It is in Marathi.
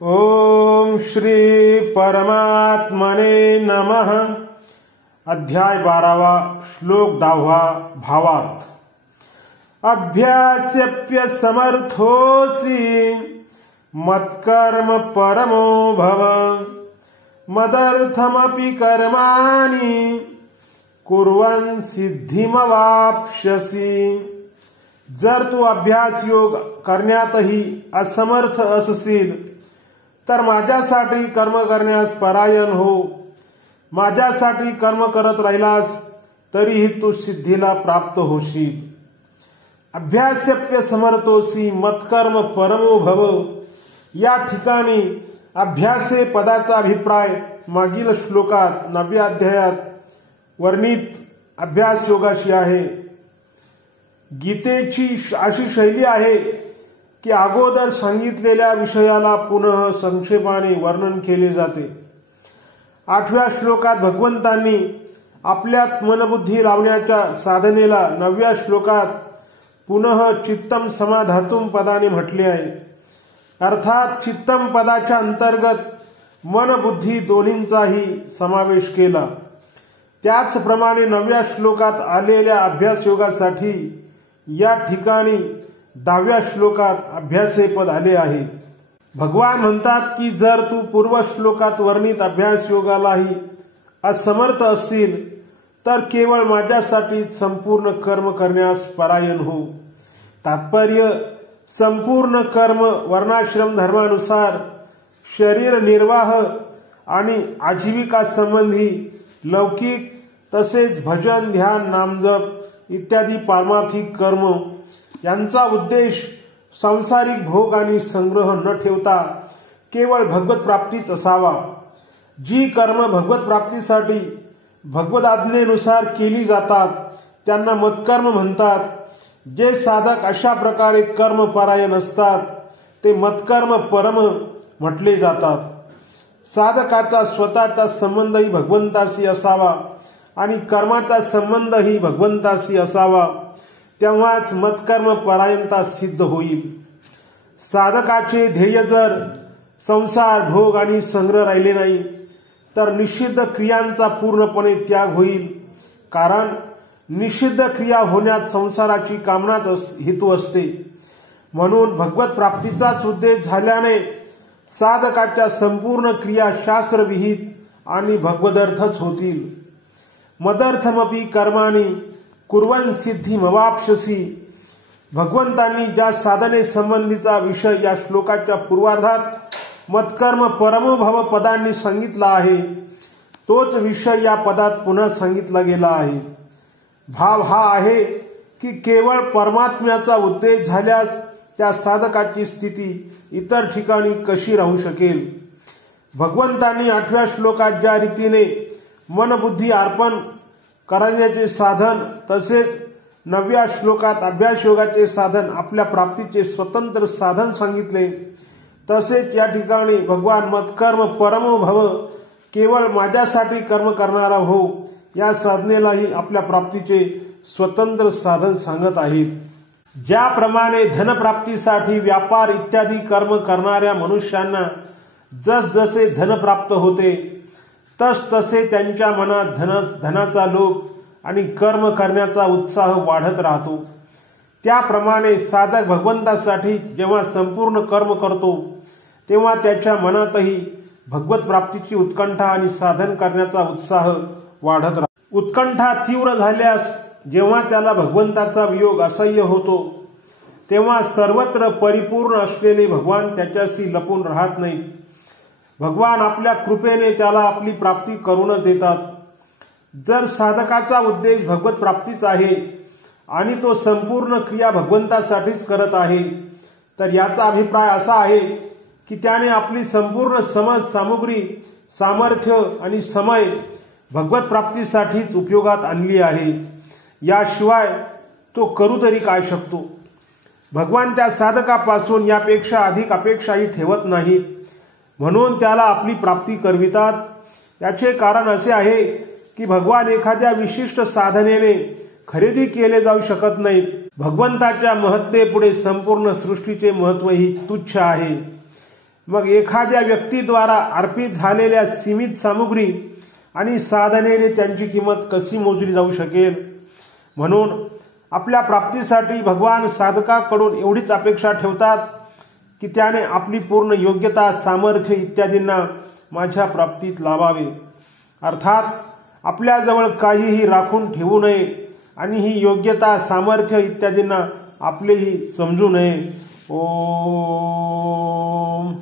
ओम श्री परमात्मने नमः। अध्याय 12 श्लोक 10 भावार्थ। अभ्यास्यप्य समर्थोऽसि मत्कर्म परमो भव मदर्थमपि कर्माणि कुर्वन् सिद्धिमवाप्स्यसि। जर तू अभ्यास योग करण्यातही असमर्थ असशील तर माझ्यासाठी कर्म करण्यास परायण हो। माझ्यासाठी कर्म करत राहिलास तरीही तू सिद्धीला प्राप्त होशील। अभ्यास्यप्य समर्थोसी मत्कर्म परमो भव। या ठिकाणी अभ्यासे पदाचा अभिप्राय मागील श्लोकात 9व्या अध्यायात वर्णित अभ्यास योगाशी आहे। गीतेची अशी शैली आहे की अगोदर सांगितलेल्या विषयाला पुनः संक्षेपाने वर्णन केले जाते। 8व्या श्लोकात भगवंतांनी आपल्यात मनबुद्धी लावण्याच्या साधनेला 9व्या श्लोकात पुनः चित्तम समाधातुम पदाने म्हटले आहे। अर्थात चित्तम पदाच्या अंतर्गत मन बुद्धी दोन्हींचाही समावेश केला। त्याचप्रमाणे 9व्या श्लोकात आलेल्या अभ्यास योगासाठी या ठिकाणी 10व्या श्लोकात अभ्यासे पद आले आहे। भगवान म्हणतात की जर तू पूर्व श्लोकात वर्णित अभ्यास योगालाही असमर्थ असशील तर केवळ माझ्यासाठी संपूर्ण कर्म करण्यास परायण हो। तात्पर्य संपूर्ण कर्म वर्णाश्रम धर्मानुसार शरीर निर्वाह आणि आजीविका संबंधी लौकिक तसेच भजन ध्यान नामजप इत्यादी पारमार्थिक कर्म यांचा उद्देश सांसारिक भोग आणि संग्रह न ठेवता केवळ भगवत प्राप्तीच असावा। जी कर्म भगवत प्राप्तीसाठी भगवत आज्ञेनुसार केली जातात त्यांना मत्कर्म म्हणतात। जे साधक अशा प्रकारे कर्म परायण असतात ते मत्कर्म परम म्हटले जातात। साधकाचा स्वतःचा संबंधही भगवंताशी असावा आणि कर्माचा संबंधही भगवंताशी असावा, तेव्हाच मत्कर्म परायणता सिद्ध होईल। साधकाचे ध्येय जर संसार भोग आणि संग्रह राहिले नाही तर निषिद्ध क्रियांचा पूर्णपणे त्याग होईल। कारण निषिद्ध क्रिया होण्यात संसाराची कामनाच हेतू असते। म्हणून भगवत प्राप्तीचाच उद्देश झाल्याने साधकाच्या संपूर्ण क्रिया शास्त्रविहित आणि भगवदर्थच होतील। मदर्थमपि कर्माणि कुर्वन् सिद्धिमवाप्स्यसि। भगवंतांनी ज्या साधने संबंधीचा विषय या श्लोकाच्या पूर्वार्धात मत्कर्म परमो भव पदांनी सांगितला आहे तोच विषय या पदात पुन्हा सांगितला गेला आहे। भाव हा आहे की केवळ परमात्म्याचा उद्देश झाल्यास त्या साधकाची स्थिती इतर ठिकाणी कशी राहू शकेल। भगवंतांनी 8व्या श्लोकात ज्या रीतीने मनबुद्धी अर्पण करण्याचे साधन तसेच 9व्या श्लोकात अभ्यास योगाचे साधन आपल्या प्राप्तीचे स्वतंत्र साधन सांगितले तसेच या ठिकाणी भगवान मत्कर्म परमो भव केवळ माझ्यासाठी कर्म करणारा हो या साधनेलाही आपल्या प्राप्तीचे स्वतंत्र साधन सांगत आहेत। ज्याप्रमाणे धनप्राप्तीसाठी व्यापार इत्यादी कर्म करणाऱ्या मनुष्यांना जसजसे धन प्राप्त होते तसतसे त्यांच्या मनात धनाचा लोभ आणि कर्म करण्याचा उत्साह वाढत राहतो। त्याप्रमाणे साधक भगवंतासाठी जेव्हा संपूर्ण कर्म करतो तेव्हा त्याच्या मनातही भगवत प्राप्तीची उत्कंठा आणि साधन करण्याचा उत्साह वाढत राहतो। उत्कंठा तीव्र झाल्यास जेव्हा त्याला भगवंताचा वियोग असह्य होतो तेव्हा सर्वत्र परिपूर्ण असलेले भगवान त्याच्याशी लपून राहत नाहीत। भगवान आपल्या कृपेने त्याला आपली प्राप्ती करूनच देतात। जर साधकाचा उद्देश भगवत प्राप्तीच आहे आणि तो संपूर्ण क्रिया भगवंतासाठीच करत आहे तर याचा अभिप्राय असा आहे की त्याने आपली संपूर्ण समज सामुग्री सामर्थ्य आणि समय भगवत प्राप्तीसाठीच उपयोगात आणली आहे। याशिवाय तो करू तरी काय शकतो। भगवान त्या साधकापासून यापेक्षा अधिक अपेक्षाही ठेवत नाहीत म्हणून त्याला आपली प्राप्ती करवितात। याचे कारण असे आहे की भगवान एखाद्या विशिष्ट साधनेने खरेदी केले जाऊ शकत नाहीत। भगवंताच्या महत्तेपुढे संपूर्ण सृष्टीचे महत्व ही तुच्छ आहे। मग एखाद्या व्यक्तीद्वारा अर्पित झालेल्या सीमित सामुग्री आणि साधनेने त्यांची किंमत कशी मोजली जाऊ शकेल? म्हणून आपल्या प्राप्तीसाठी भगवान साधकाकडून एवढीच अपेक्षा ठेवतात की त्याने आपली पूर्ण योग्यता, सामर्थ्य इत्यादींना माझ्या प्राप्तीत लावावे. अर्थात आपल्याजवळ काहीही राखून ठेवू नये आणि ही योग्यता, सामर्थ्य इत्यादींना आपलेही समजू नये. ओम